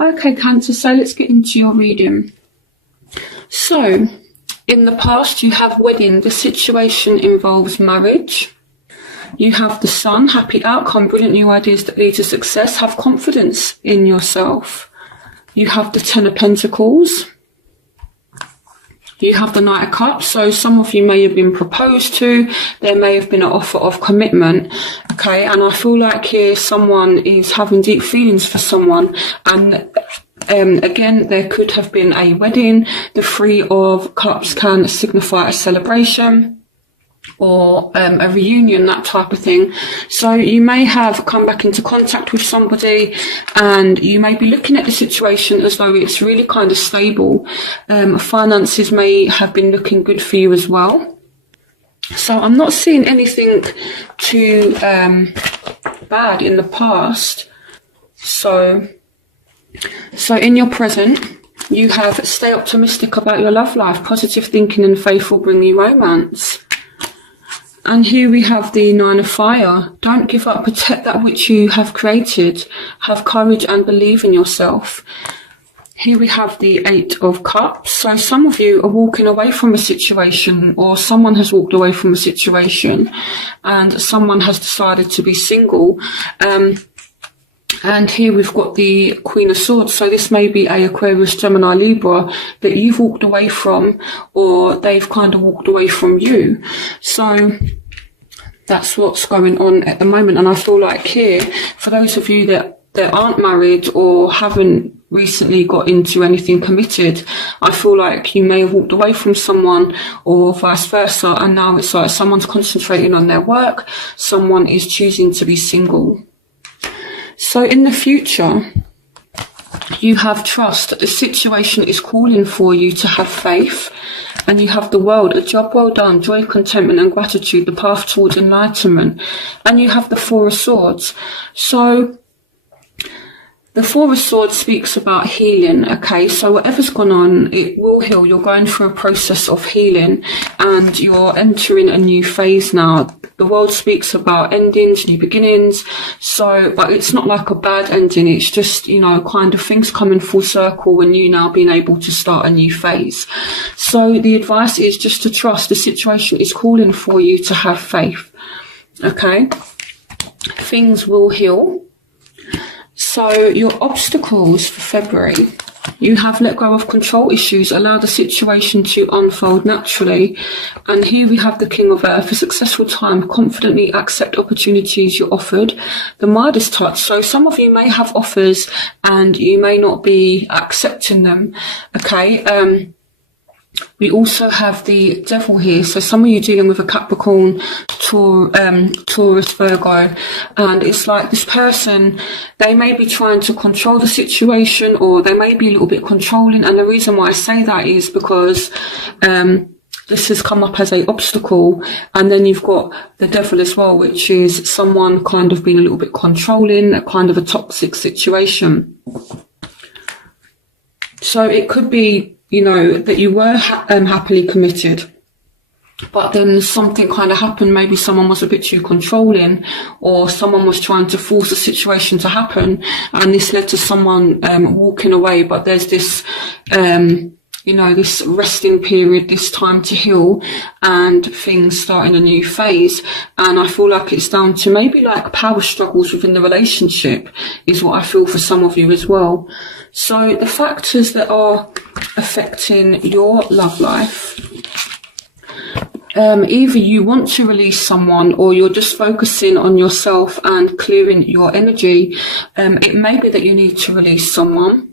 Okay, Cancer, so let's get into your reading. So, in the past, you have wedding. The situation involves marriage. You have the Sun, happy outcome, brilliant new ideas that lead to success. Have confidence in yourself. You have the Ten of Pentacles. You have the Knight of Cups, so some of you may have been proposed to, there may have been an offer of commitment, okay, and I feel like here someone is having deep feelings for someone, and again, there could have been a wedding. The Three of Cups can signify a celebration or a reunion, that type of thing. So you may have come back into contact with somebody and you may be looking at the situation as though it's really kind of stable. Finances may have been looking good for you as well. So I'm not seeing anything too bad in the past. So in your present, you have stay optimistic about your love life. Positive thinking and faith will bring you romance. And here we have the Nine of Fire. Don't give up, protect that which you have created. Have courage and believe in yourself. Here we have the Eight of Cups. So some of you are walking away from a situation, or someone has walked away from a situation and someone has decided to be single. And here we've got the Queen of Swords. So this may be a Aquarius, Gemini, Libra that you've walked away from, or they've kind of walked away from you. So that's what's going on at the moment. And I feel like here, for those of you that aren't married or haven't recently got into anything committed, I feel like you may have walked away from someone or vice versa. And now it's like someone's concentrating on their work. Someone is choosing to be single. So in the future, you have trust that the situation is calling for you to have faith. And you have the World, a job well done, joy, contentment and gratitude, the path towards enlightenment. And you have the Four of Swords. So the Four of Swords speaks about healing, okay? So whatever's gone on, it will heal. You're going through a process of healing and you're entering a new phase now. The World speaks about endings, new beginnings. So, but it's not like a bad ending. It's just, you know, kind of things coming full circle when you now being able to start a new phase. So the advice is just to trust. The situation is calling for you to have faith, okay? Things will heal. So your obstacles for February, you have let go of control issues, allow the situation to unfold naturally. And here we have the King of Earth, a successful time, confidently accept opportunities you're offered. The Midas touch, so some of you may have offers and you may not be accepting them, okay? We also have the Devil here. So some of you dealing with a Capricorn, Taurus, Virgo, and it's like this person, they may be trying to control the situation or they may be a little bit controlling. And the reason why I say that is because this has come up as a obstacle. And then you've got the Devil as well, which is someone kind of being a little bit controlling, kind of a toxic situation. So it could be, you know, that you were happily committed, but then something kind of happened. Maybe someone was a bit too controlling or someone was trying to force a situation to happen and this led to someone walking away. But there's this, you know, this resting period, this time to heal and things starting a new phase. And I feel like it's down to maybe like power struggles within the relationship is what I feel for some of you as well. So the factors that are affecting your love life, either you want to release someone or you're just focusing on yourself and clearing your energy. It may be that you need to release someone.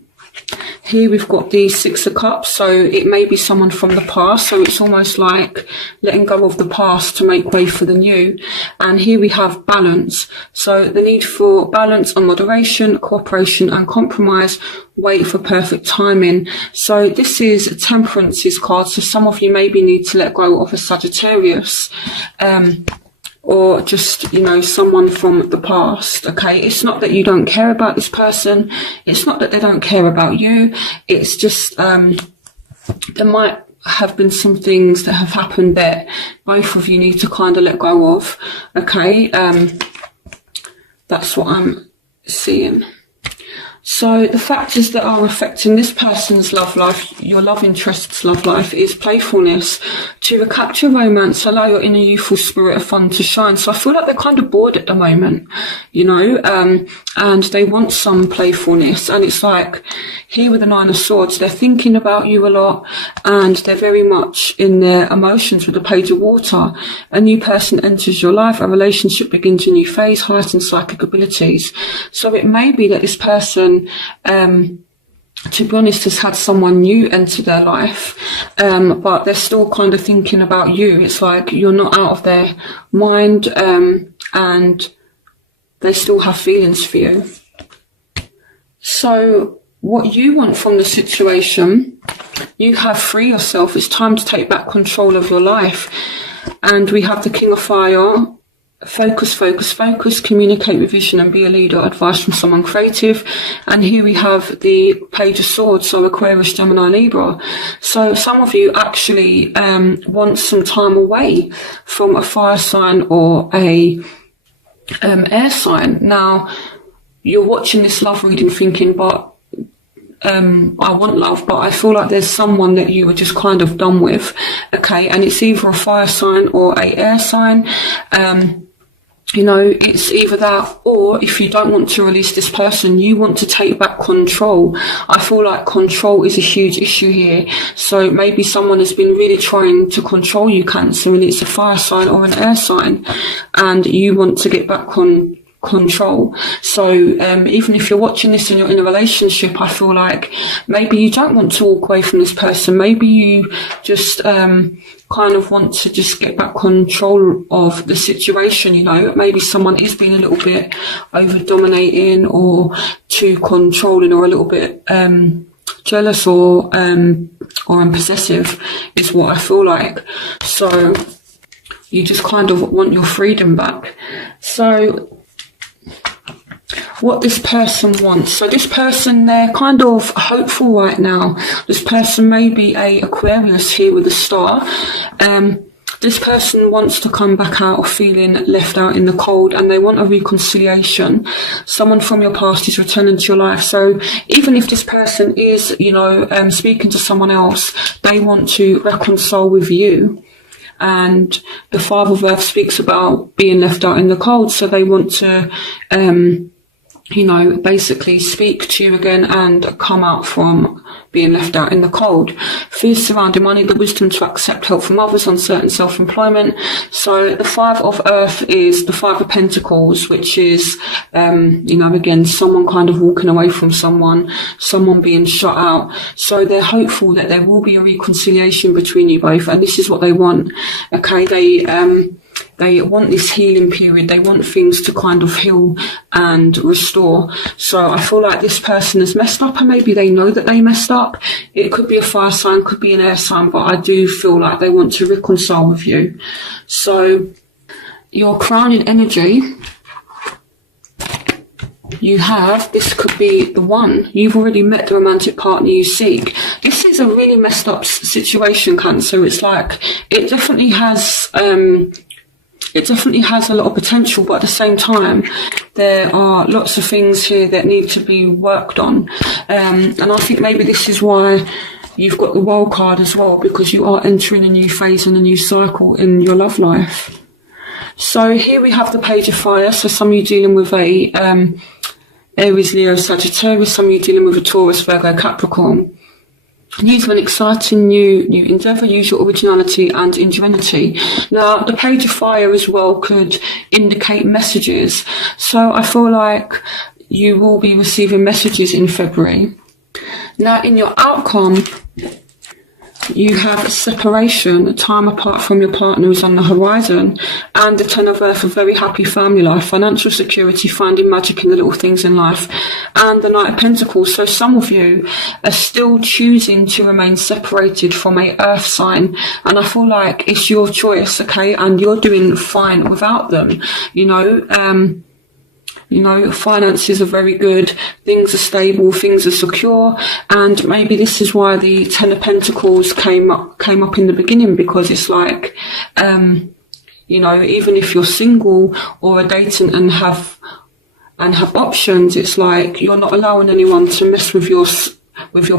Here we've got the Six of Cups, so it may be someone from the past, so it's almost like letting go of the past to make way for the new. And here we have balance, so the need for balance and moderation, cooperation and compromise, wait for perfect timing. So this is Temperance's card, so some of you maybe need to let go of a Sagittarius, or just, you know, someone from the past, okay? It's not that you don't care about this person. It's not that they don't care about you. It's just, there might have been some things that have happened that both of you need to kind of let go of, okay? That's what I'm seeing. So the factors that are affecting this person's love life, your love interest's love life, is playfulness. To recapture romance, allow your inner youthful spirit of fun to shine. So I feel like they're kind of bored at the moment, you know, and they want some playfulness. And it's like, here with the Nine of Swords, they're thinking about you a lot, and they're very much in their emotions with the Page of Water. A new person enters your life, a relationship begins a new phase, heightened psychic abilities. So it may be that this person, to be honest, has had someone new enter their life, but they're still kind of thinking about you. It's like you're not out of their mind, and they still have feelings for you. So what you want from the situation, you have free yourself. It's time to take back control of your life. And we have the King of Fire. Focus, focus, focus, communicate with vision and be a leader, advice from someone creative. And here we have the Page of Swords, so Aquarius, Gemini, Libra. So some of you actually want some time away from a fire sign or a air sign. Now, you're watching this love reading thinking, but I want love, but I feel like there's someone that you were just kind of done with, okay? And it's either a fire sign or a air sign. You know, it's either that, or if you don't want to release this person, you want to take back control. I feel like control is a huge issue here. So maybe someone has been really trying to control you, Cancer, and it's a fire sign or an air sign, and you want to get back on control. So even if you're watching this and you're in a relationship, I feel like maybe you don't want to walk away from this person. Maybe you just kind of want to just get back control of the situation, you know. Maybe someone is being a little bit over dominating or too controlling, or a little bit jealous or possessive is what I feel like. So you just kind of want your freedom back. So what this person wants. So this person, they're kind of hopeful right now. This person may be a Aquarius here with a star. This person wants to come back out of feeling left out in the cold, and they want a reconciliation. Someone from your past is returning to your life. So even if this person is, you know, speaking to someone else, they want to reconcile with you. And the Father of Earth speaks about being left out in the cold. So they want to, you know, basically speak to you again and come out from being left out in the cold. Fears surrounding money, the wisdom to accept help from others, uncertain self-employment. So the Five of Earth is the Five of Pentacles, which is, you know, again, someone kind of walking away from someone being shut out. So they're hopeful that there will be a reconciliation between you both, and this is what they want. Okay, they want this healing period. They want things to kind of heal and restore. So I feel like this person has messed up, and maybe they know that they messed up. It could be a fire sign, could be an air sign, but I do feel like they want to reconcile with you. So your crowning energy, you have, this could be the one. You've already met the romantic partner you seek. This is a really messed up situation, Cancer. It's like, it definitely has a lot of potential, but at the same time, there are lots of things here that need to be worked on. And I think maybe this is why you've got the World card as well, because you are entering a new phase and a new cycle in your love life. So here we have the Page of Fire. So some of you dealing with a Aries, Leo, Sagittarius. Some of you dealing with a Taurus, Virgo, Capricorn. Use an exciting new endeavour. Use your originality and ingenuity. Now, the Page of Fire as well could indicate messages. So I feel like you will be receiving messages in February. Now, in your outcome, you have separation, a time apart from your partner is on the horizon, and the Ten of Earth, a very happy family life, financial security, finding magic in the little things in life, and the Knight of Pentacles. So some of you are still choosing to remain separated from a earth sign, and I feel like it's your choice, okay, and you're doing fine without them, you know, finances are very good, things are stable, things are secure, and maybe this is why the Ten of Pentacles came up in the beginning, because it's like, you know, even if you're single or are dating and have and have options. It's like you're not allowing anyone to mess with your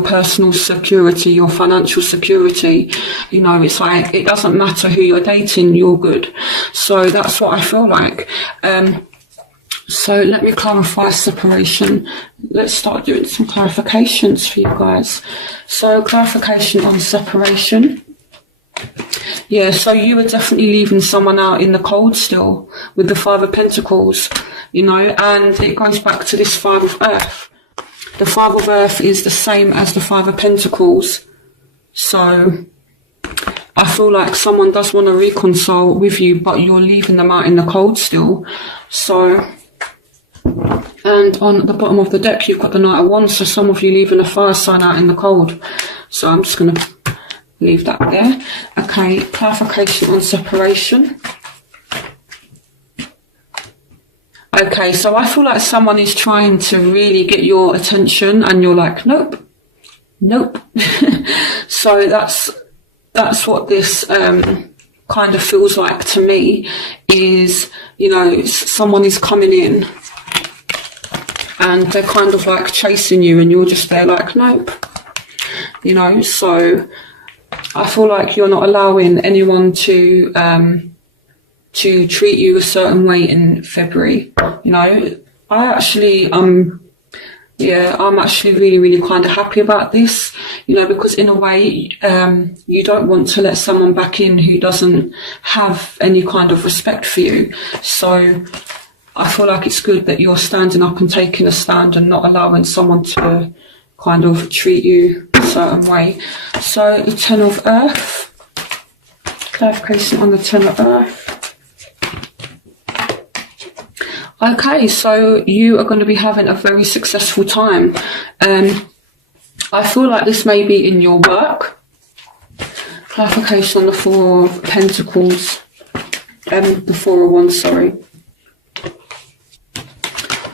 personal security, your financial security. You know, it's like it doesn't matter who you're dating, you're good. So that's what I feel like. So let me clarify separation. Let's start doing some clarifications for you guys. So clarification on separation. Yeah, so you were definitely leaving someone out in the cold still with the Five of Pentacles, you know, and it goes back to this Five of Earth. The Five of Earth is the same as the Five of Pentacles. So I feel like someone does want to reconcile with you, but you're leaving them out in the cold still. So, and on the bottom of the deck, you've got the Knight of Wands. So some of you leaving a fire sign out in the cold. So I'm just going to leave that there. Okay, clarification on separation. Okay, so I feel like someone is trying to really get your attention and you're like, nope, nope. So that's what this kind of feels like to me, is, you know, someone is coming in and they're kind of like chasing you and you're just there like, nope. You know, so I feel like you're not allowing anyone to treat you a certain way in February. You know, I'm actually really, really kind of happy about this, you know, because in a way, you don't want to let someone back in who doesn't have any kind of respect for you. So I feel like it's good that you're standing up and taking a stand and not allowing someone to kind of treat you a certain way. So the Ten of Earth, clarification on the Ten of Earth. Okay, so you are going to be having a very successful time. I feel like this may be in your work. Clarification on the Four of Pentacles. The Four of Wands, sorry.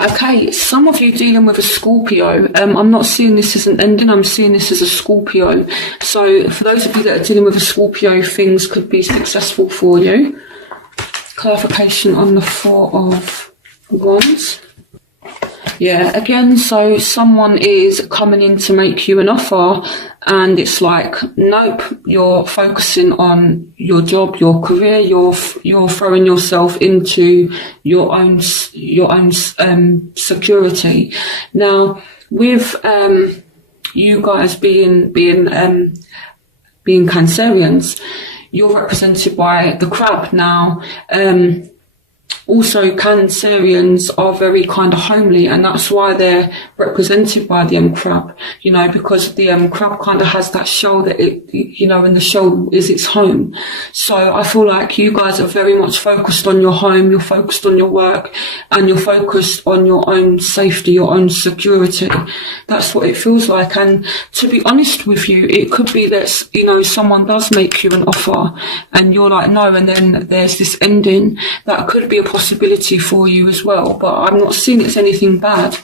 Okay, some of you dealing with a Scorpio. I'm not seeing this as an ending, I'm seeing this as a Scorpio. So for those of you that are dealing with a Scorpio, things could be successful for you. Clarification on the Four of Wands. Yeah, again, so someone is coming in to make you an offer and it's like, nope, you're focusing on your job, your career, you're throwing yourself into your own security. Now, with you guys being Cancerians, you're represented by the Crab. Now, also Cancerians are very kind of homely, and that's why they're represented by the Crab, you know, because the Crab kind of has that shell that it, you know, and the shell is its home. So I feel like you guys are very much focused on your home, you're focused on your work, and you're focused on your own safety, your own security. That's what it feels like. And to be honest with you, it could be that, you know, someone does make you an offer and you're like, no, and then there's this ending. That could be a possibility for you as well, but I'm not seeing it's anything bad.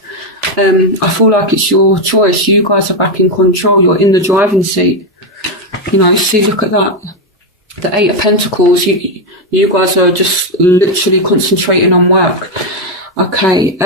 I feel like it's your choice. You guys are back in control. You're in the driving seat. You know, see, look at that. The Eight of Pentacles. You guys are just literally concentrating on work. Okay.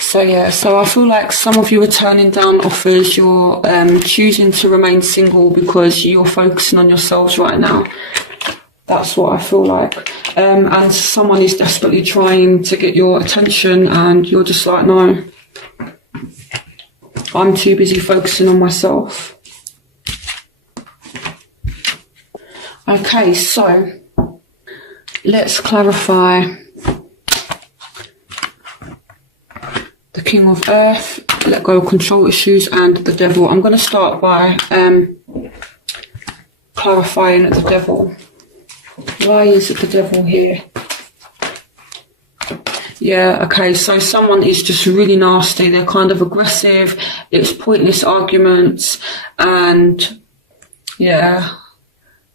So yeah, so I feel like some of you are turning down offers. You're choosing to remain single because you're focusing on yourselves right now. That's what I feel like. And someone is desperately trying to get your attention and you're just like, no, I'm too busy focusing on myself. Okay, so let's clarify the King of Earth, let go of control issues, and the Devil. I'm going to start by clarifying the Devil. Why is it the Devil here? Yeah, okay, so someone is just really nasty. They're kind of aggressive. It's pointless arguments. And yeah,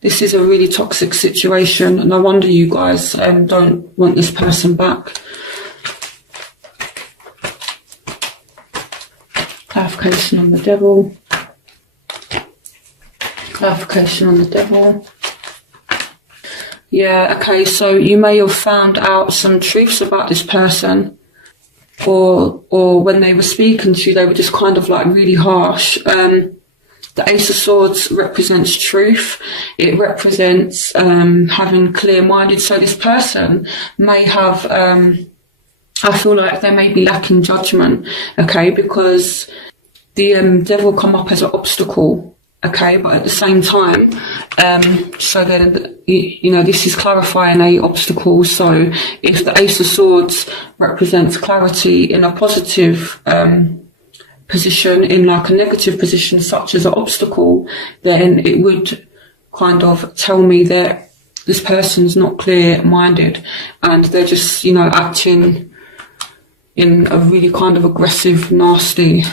This is a really toxic situation. No wonder you guys don't want this person back. Clarification on the devil. Clarification on the devil. Yeah, okay, so you may have found out some truths about this person, or when they were speaking to you, they were just kind of like really harsh. The Ace of Swords represents truth. It represents having clear-minded. So this person may have, I feel like they may be lacking judgment, okay, because the devil come up as an obstacle. Okay, but at the same time, so then, you know, this is clarifying a obstacle. So if the Ace of Swords represents clarity in a positive position, in like a negative position, such as an obstacle, then it would kind of tell me that this person's not clear-minded and they're just, you know, acting in a really kind of aggressive, nasty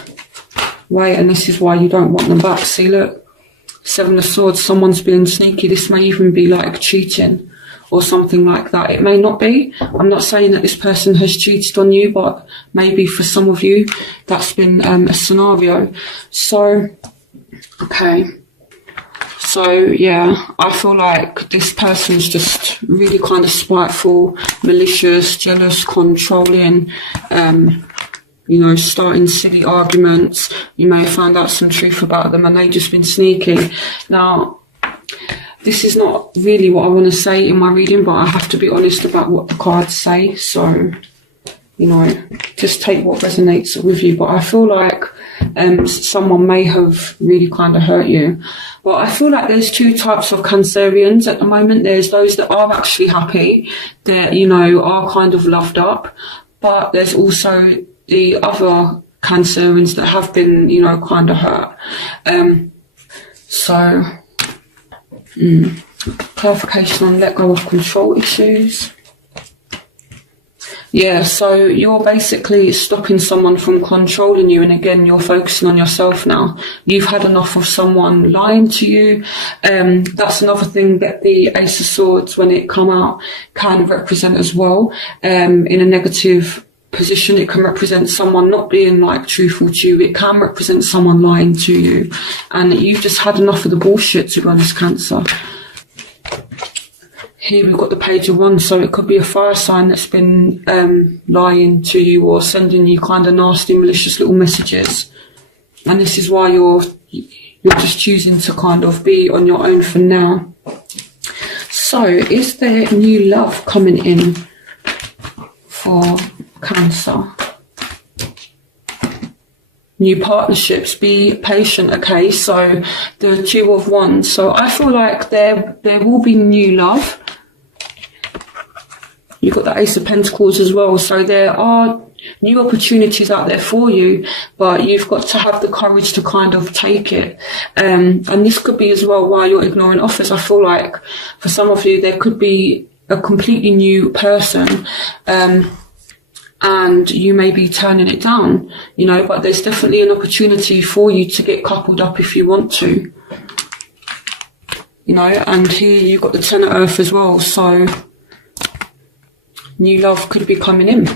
way. And this is why you don't want them back. See, look. Seven of Swords, someone's being sneaky. This may even be like cheating or something like that. It may not be. I'm not saying that this person has cheated on you, but maybe for some of you, that's been a scenario. So, okay. So, yeah, I feel like this person's just really kind of spiteful, malicious, jealous, controlling, you know, starting silly arguments. You may have found out some truth about them and they've just been sneaky. Now, this is not really what I want to say in my reading, but I have to be honest about what the cards say. So, you know, just take what resonates with you. But I feel like someone may have really kind of hurt you. But I feel like there's two types of Cancerians at the moment. There's those that are actually happy, that, you know, are kind of loved up. But there's also the other Cancerians that have been, you know, kind of hurt. So, clarification on let go of control issues. Yeah, so you're basically stopping someone from controlling you, and again, you're focusing on yourself now. You've had enough of someone lying to you. That's another thing that the Ace of Swords, when it come out, can represent as well. In a negative position, it can represent someone not being like truthful to you. It can represent someone lying to you, and you've just had enough of the bullshit, to be honest, Cancer. Here we've got the Page of Wands, so it could be a fire sign that's been lying to you or sending you kind of nasty, malicious little messages. And this is why you're just choosing to kind of be on your own for now. So, is there new love coming in for Cancer? New partnerships, be patient, okay? So the Two of Wands. So I feel like there will be new love. You've got the Ace of Pentacles as well. So there are new opportunities out there for you, but you've got to have the courage to kind of take it. And this could be as well why you're ignoring offers. I feel like for some of you, there could be a completely new person, and you may be turning it down, you know, but there's definitely an opportunity for you to get coupled up if you want to, you know. And here you've got the Ten of Earth as well, so new love could be coming in.